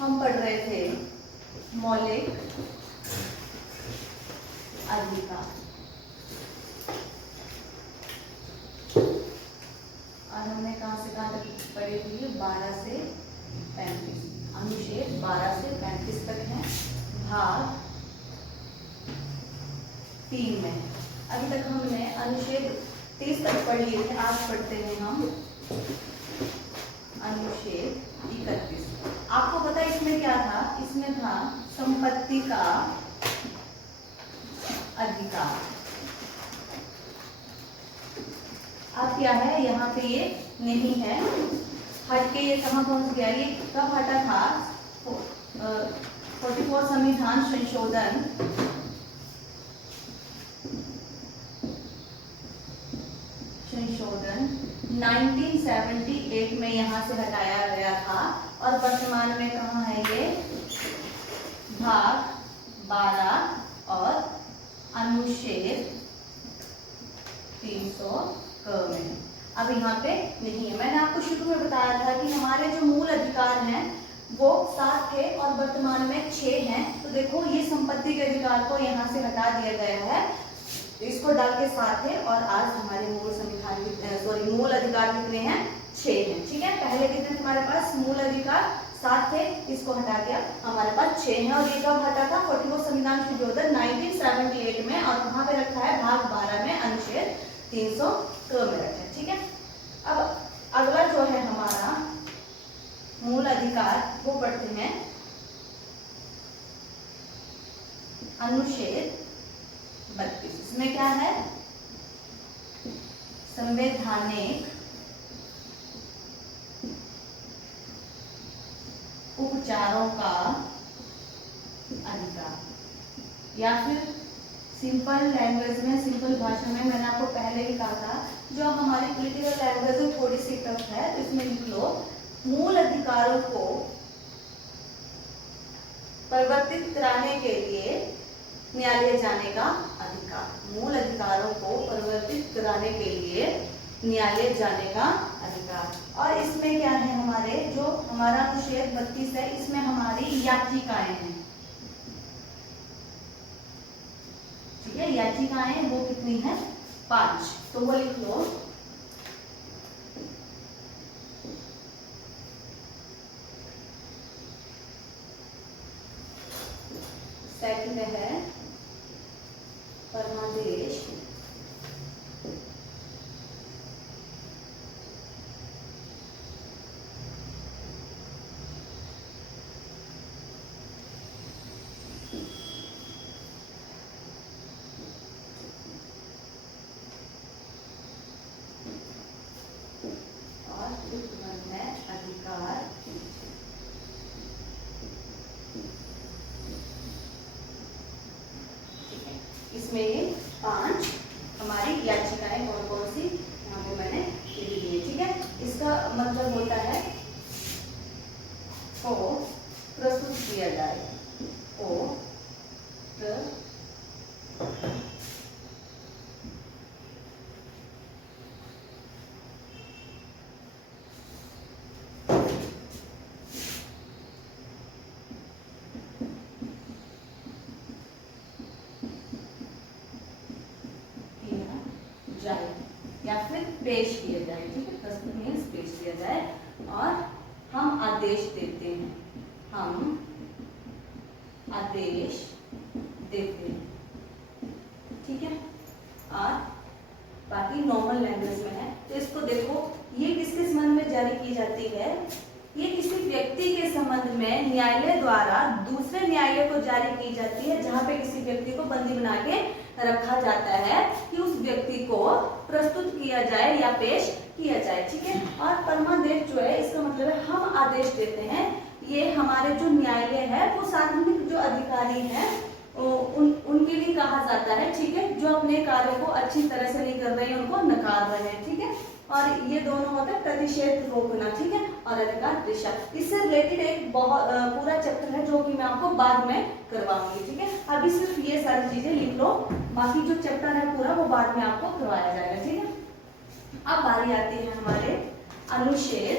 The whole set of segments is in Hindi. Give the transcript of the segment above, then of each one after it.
हम पढ़ रहे थे मौलिक अधिकार, और हमने कहाँ से कहाँ तक पढ़ी थी? 12 से 35, अनुच्छेद 12 से 35 तक है भाग 3 में। अभी तक हमने अनुच्छेद 30 तक पढ़ लिए थे। आज पढ़ते हैं हम अनुच्छेद 31। आपको पता है इसमें क्या था? इसमें था संपत्ति का अधिकार। अब क्या है, यहाँ पे ये नहीं है, हट के ये कहाँ पहुंच गया? ये कब हटा था? 44 संविधान संशोधन 1978 में यहाँ से हटाया गया था, और वर्तमान में कहाँ है ये? भाग 12 और अनुच्छेद 300 क में। अब यहाँ पे नहीं है। मैंने आपको शुरू में बताया था कि हमारे जो मूल अधिकार हैं वो 7 थे और वर्तमान में 6 हैं। तो देखो ये संपत्ति के अधिकार को यहाँ से हटा दिया गया है, इसको डाल के 7 थे, और आज हमारे मूल संविधान मूल अधिकार कितने हैं? 6 हैं। ठीक है, पहले कितने थे हमारे पास? मूल अधिकार 7 थे, इसको हटा के हमारे पास 6 हैं। और ये कब हटा था? 44 संविधान संशोधन 1978 में, और कहाँ पे रखा है? भाग 12 में, अनुच्छेद 300 क में रखा है। ठीक है, अब अगला जो है हमारा मूल अधिकार, वो पढ़ते हैं अनुच्छेद 32। इसमें क्या है? संवैधानिक उपचारों का अधिकार, या फिर सिंपल लैंग्वेज में, सिंपल भाषा में, मैंने आपको पहले ही कहा था, जो हमारी पॉलिटिकल लैंग्वेज है थोड़ी सी टफ है, तो इसमें लिख लो मूल अधिकारों को परिवर्तित कराने के लिए न्यायालय जाने का अधिकार। मूल अधिकारों को परिवर्तित कराने के लिए न्यायालय जाने का अधिकार। और इसमें क्या है? हमारे जो हमारा अनुच्छेद 32 है, इसमें हमारी याचिकाएं हैं। ठीक है, याचिकाएं वो कितनी है? 5। तो वो लिख लो सेकंड है परमादेश और उत्पन्न है अधिकार। इसमें ये 5 हमारी याचिकाएं कौन कौन सी यहाँ पे मैंने लिख दी है। ठीक है, इसका मतलब होता है को प्रस्तुत किया जाए, को जाए या फिर पेश किया जाए। ठीक है, प्रस्तुत मीन्स पेश किया जाए, और हम आदेश देते हैं, हम आदेश देते हैं। ठीक है, और बाकी नॉर्मल लैंग्वेज में है। तो इसको देखो, ये किसके संबंध में जारी की जाती है? ये किसी व्यक्ति के संबंध में न्यायालय द्वारा दूसरे न्यायालय को जारी की जाती है, जहाँ पे किसी व्यक्ति को बंदी बना के रखा जाता है कि उस व्यक्ति को प्रस्तुत किया जाए या पेश किया जाए। ठीक है, और परमादेश जो है, इसका मतलब है हम आदेश देते हैं। ये हमारे जो न्यायालय है वो सार्वजनिक जो अधिकारी हैं उनके लिए कहा जाता है। ठीक है, जो अपने कार्य को अच्छी तरह से नहीं कर रहे हैं उनको नकार रहे हैं। ठीक है, और ये दोनों होता है प्रतिषेध रोकना। ठीक है, और अधिकार दिशा। इससे रिलेटेड एक बहुत पूरा चैप्टर है जो कि मैं आपको बाद में करवाऊंगी। ठीक है, अभी सिर्फ ये सारी चीजें लिख लो, बाकी जो चैप्टर है पूरा वो बाद में आपको करवाया जाएगा। ठीक है, अब बारी आती है हमारे अनुच्छेद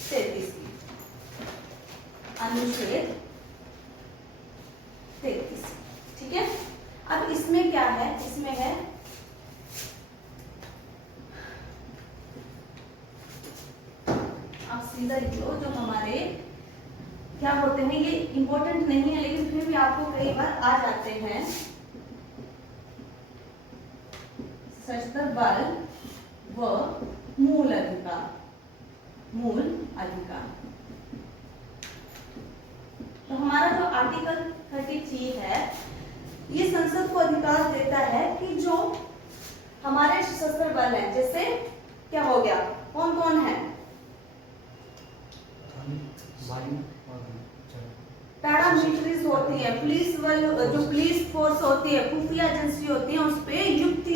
33 की। अनुच्छेद 33। ठीक है, अब इसमें क्या है, इसमें है आप सीधा लिख लो, जो हमारे क्या होते हैं, ये इंपॉर्टेंट नहीं है लेकिन फिर भी आपको कई बार आ जाते हैं। सशस्त्र बल व मूल अधिकार, मूल अधिकार। तो हमारा जो आर्टिकल 33 है, ये संसद को अधिकार देता है कि जो हमारे सशस्त्र बल है, जैसे क्या हो गया, कौन कौन है, पैरामिलिट्रीज होती है, पुलिस बल, जो पुलिस फोर्स होती है, खुफिया एजेंसी होती है, उस पे युक्त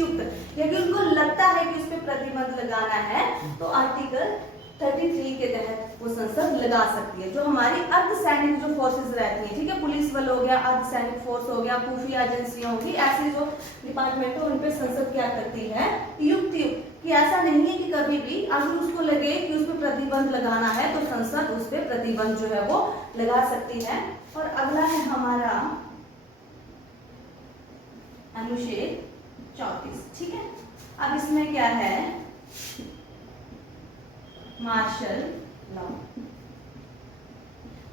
यदि उनको लगता है कि उस पे प्रतिबंध लगाना है तो आर्टिकल 33 के तहत वो संसद लगा सकती है। जो हमारी अर्धसैनिक जो फोर्सेस रहती हैं, ठीक है, पुलिस बल हो गया, अर्धसैनिक फोर्स हो गया, खुफिया एजेंसियां होगी, ऐसे जो डिपार्टमेंट है उन पे संसद क्या करती है, युक्त कि ऐसा नहीं है कि कभी भी अगर उसको लगे कि उस पर प्रतिबंध लगाना है तो संसद उस पर प्रतिबंध जो है वो लगा सकती है। और अगला है हमारा अनुच्छेद 34। ठीक है, अब इसमें क्या है, मार्शल लॉ।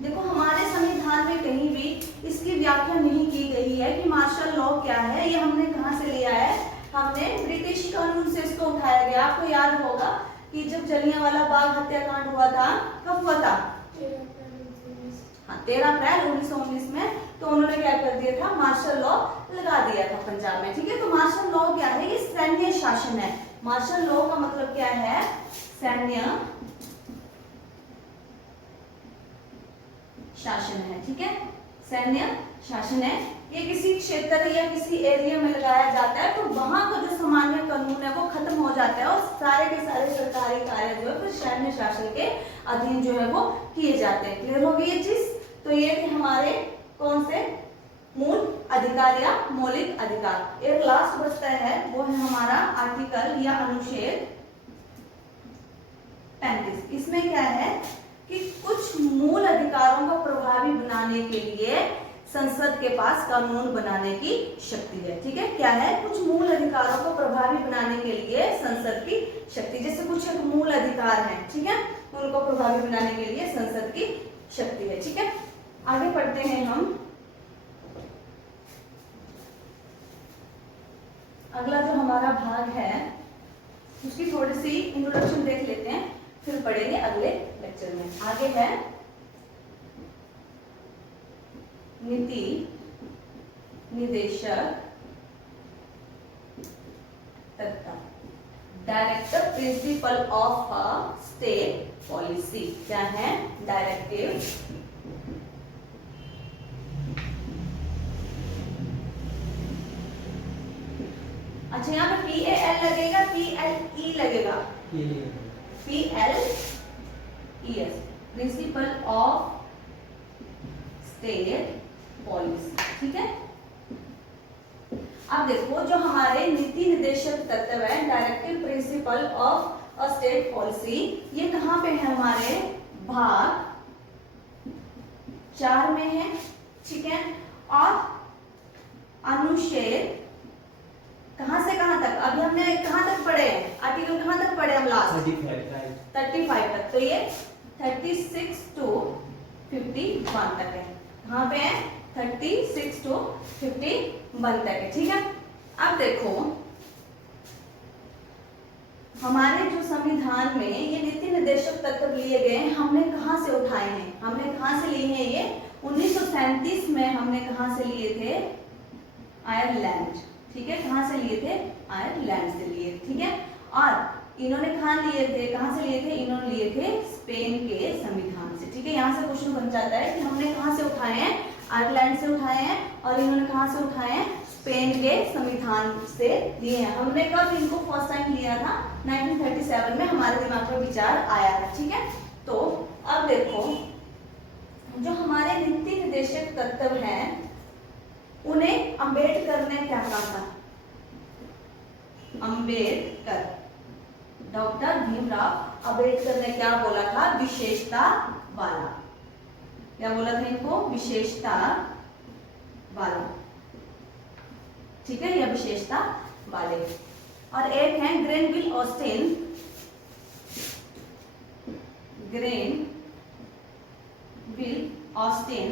देखो हमारे संविधान में कहीं भी इसकी व्याख्या नहीं की गई है कि मार्शल लॉ क्या है। ये हमने कहां से लिया है, हमने ब्रिटिश कानून से इसको उठाया गया। आपको याद होगा कि जब जलियांवाला बाग हत्याकांड हुआ था, कब हुआ था, 13 अप्रैल 1919 में, तो उन्होंने क्या कर दिया था, मार्शल लॉ लगा दिया था पंजाब में। ठीक है, तो मार्शल लॉ क्या है, ये सैन्य शासन है। मार्शल लॉ का मतलब क्या है, सैन्य शासन है। ठीक है, सैन्य शासन है। ये किसी क्षेत्र या किसी एरिया में लगाया जाता है तो वहां का जो सामान्य कानून है वो खत्म हो जाता है और सारे के सारे सरकारी कार्य जो है फिर सैन्य शासन के अधीन जो है वो किए जाते हैं। क्लियर होगी ये चीज। तो ये थे हमारे कौन से मूल अधिकार या मौलिक अधिकार। एक लास्ट बचता है, वो है हमारा आर्टिकल या अनुच्छेद 35। इसमें क्या है कि कुछ मूल अधिकारों को प्रभावी बनाने के लिए संसद के पास कानून बनाने की शक्ति है। ठीक है, क्या है, कुछ मूल अधिकारों को प्रभावी बनाने के लिए संसद की शक्ति, जैसे कुछ एक मूल अधिकार हैं, ठीक है, उनको प्रभावी बनाने के लिए संसद की शक्ति है। ठीक है, आगे पढ़ते हैं हम। अगला जो हमारा भाग है उसकी थोड़ी सी इंट्रोडक्शन देख लेते हैं, फिर पढ़ेंगे अगले लेक्चर में। आगे है नीति निदेशक तत्व, directive principle of a state policy. क्या है, डायरेक्टिव अच्छा, यहाँ पे PAL लगेगा, PLE लगेगा, PLES, principle of state policy. ठीक है, अब देखो जो हमारे नीति निर्देशक तत्व है, directive principle of a state policy, ये कहां पे है, हमारे भाग 4 में है। ठीक है, और अनुच्छेद कहां से कहां तक, अभी हमने कहां तक पढ़े, आर्टिकल कहां तक पढ़े हम, लास्ट 35 तक। तो ये 36 to 51 तक है। कहां पे है, 36 to 51 तक है। ठीक है, अब देखो हमारे जो संविधान में ये नीति निर्देशक तत्व लिए गए, हमने कहां से उठाए हैं, हमने कहां से लिए हैं, ये 1937 में हमने कहां से लिए थे, आयरलैंड। ठीक है, कहां से लिए थे, आयरलैंड से लिए। ठीक है, और इन्होंने कहां लिए थे, कहां से लिए थे, इन्होंने लिए थे स्पेन के संविधान से। ठीक है, यहाँ से क्वेश्चन बन जाता है कि हमने कहां से उठाए हैं, आयरलैंड से उठाए हैं, और इन्होंने कहां से उठाए हैं, स्पेन के संविधान से लिए हैं। हमने कब इनको फर्स्ट टाइम लिया था, 1937 में हमारे दिमाग में विचार आया था। ठीक है, तो अब देखो जो हमारे नीति निर्देशक तत्व हैं उन्हें अंबेडकर ने क्या कहा था, अंबेडकर, डॉक्टर भीमराव अंबेडकर ने क्या बोला था, विशेषता वाला, क्या बोला था इनको? विशेषता वाला, ठीक है, या विशेषता वाले। और एक है ग्रेनविल ऑस्टिन, ग्रेनविल ऑस्टिन,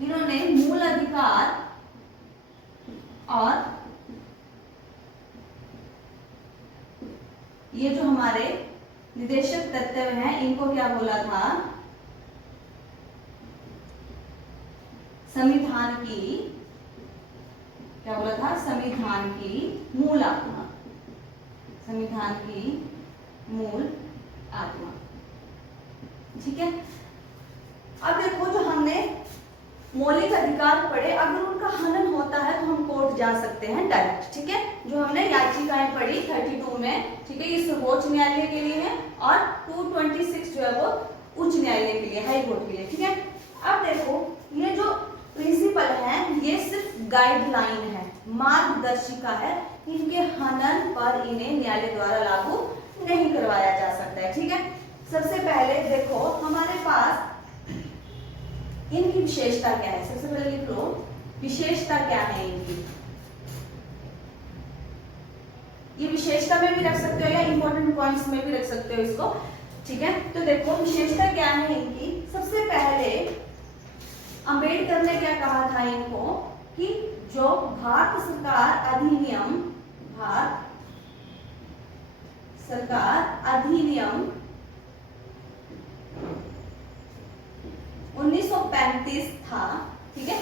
इन्होंने मूल अधिकार और ये जो हमारे निदेशक तत्व हैं इनको क्या बोला था? संविधान की, क्या बोला था? संविधान की मूल आत्मा, संविधान की मूल आत्मा, ठीक है। अब देखो जो हमने मौलिक अधिकार पढ़े, अगर उनका हनन होता है तो हम कोर्ट जा सकते हैं डायरेक्ट, ठीक है। जो हमने याचिकाएं पढ़ी 32 में, ठीक है, ये सर्वोच्च न्यायालय के लिए है और 226 जो है वो उच्च न्यायालय के लिए, हाई कोर्ट के लिए, ठीक है। अब देखो ये जो प्रिंसिपल है ये सिर्फ गाइडलाइन है, मार्गदर्शिका है, इनके हनन पर इन्हें न्यायालय द्वारा लागू नहीं करवाया जा सकता है, ठीक है। सबसे पहले देखो हमारे पास इनकी विशेषता क्या है, सबसे पहले लिख लो विशेषता क्या है इनकी। ये विशेषता में भी रख सकते हो या इंपॉर्टेंट पॉइंट्स में भी रख सकते हो इसको, ठीक है। तो देखो विशेषता क्या है इनकी। सबसे पहले अंबेडकर ने क्या कहा था इनको कि जो भारत सरकार अधिनियम, भारत सरकार अधिनियम 1935 था, ठीक है,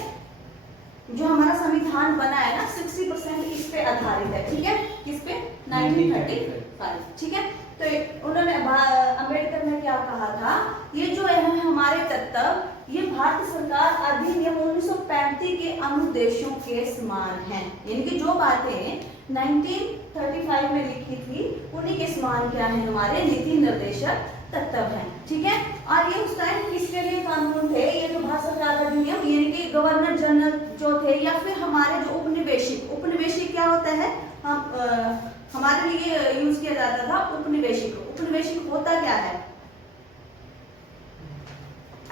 जो हमारा संविधान बना है ना 60% इस पे आधारित है, ठीक है, किस पे? 1935, ठीक है। तो उन्होंने अंबेडकर ने क्या कहा था, ये जो है हमारे तत्व ये भारत सरकार अधिनियम 1935 के अनुदेशों के समान है, यानी कि जो बातें 1935 में लिखी थी उन्हीं के समान क्या है, हमारे नीति निर्देशक तत्व हैं, ठीक है। और ये उस टाइम किसके लिए कानून थे? ये जो भारत सरकार अधिनियम, यानी कि गवर्नर जनरल जो थे या फिर हमारे जो उपनिवेशिक, उपनिवेशिक क्या होता है, हमारे लिए यूज किया जाता था उपनिवेशिक। उपनिवेशिक होता क्या है?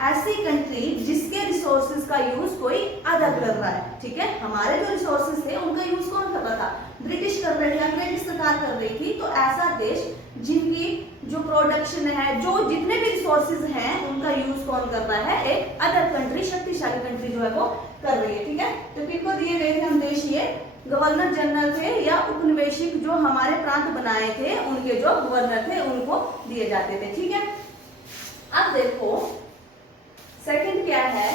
ऐसी कंट्री जिसके रिसोर्सेज का यूज कोई अदर कर रहा है, ठीक है। हमारे जो रिसोर्सेज थे उनका यूज कौन कर रहा था? ब्रिटिश कर रहे थे, अंग्रेज सरकार कर रही थी। तो ऐसा देश जिनकी जो प्रोडक्शन है, जो जितने भी रिसोर्सेज हैं उनका यूज कौन कर रहा है? एक अदर कंट्री, शक्तिशाली कंट्री जो है वो कर रही है, ठीक है। तो किनको दिए गए थे हम देश? ये गवर्नर जनरल थे या उपनिवेशिक जो हमारे प्रांत बनाए थे उनके जो गवर्नर थे उनको दिए जाते थे, ठीक है। अब देखो सेकंड क्या है?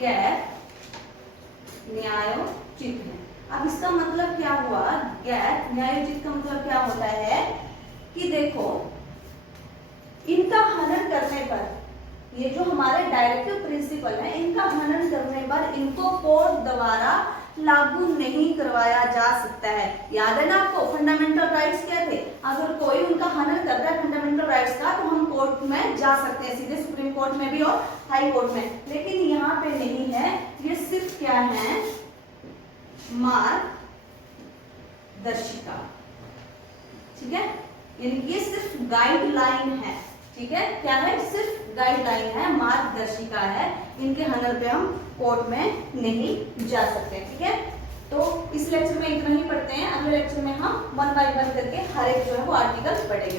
गैर न्यायोचित है। अब इसका मतलब क्या हुआ? गैर न्यायोचित का मतलब क्या होता है कि देखो इनका हनन करने पर, ये जो हमारे डायरेक्टिव प्रिंसिपल है, इनका हनन करने पर इनको कोर्ट द्वारा लागू नहीं करवाया जा सकता है। याद है ना आपको फंडामेंटल राइट्स क्या थे? अगर कोई उनका हनन करता है फंडामेंटल राइट्स का तो हम कोर्ट में जा सकते हैं, सीधे सुप्रीम कोर्ट में भी और हाई कोर्ट में। लेकिन यहाँ पे नहीं है, ये सिर्फ क्या है? मार्गदर्शिका, ठीक है, यानी ये सिर्फ गाइडलाइन है, ठीक है। क्या है? सिर्फ गाइडलाइन है, मार्गदर्शिका है। इनके हनन पे हम कोर्ट में नहीं जा सकते, ठीक है। तो इस लेक्चर में इतना ही पढ़ते हैं। अगले लेक्चर में हम 1 बाय 1 करके हर एक जो है वो आर्टिकल पढ़ेंगे।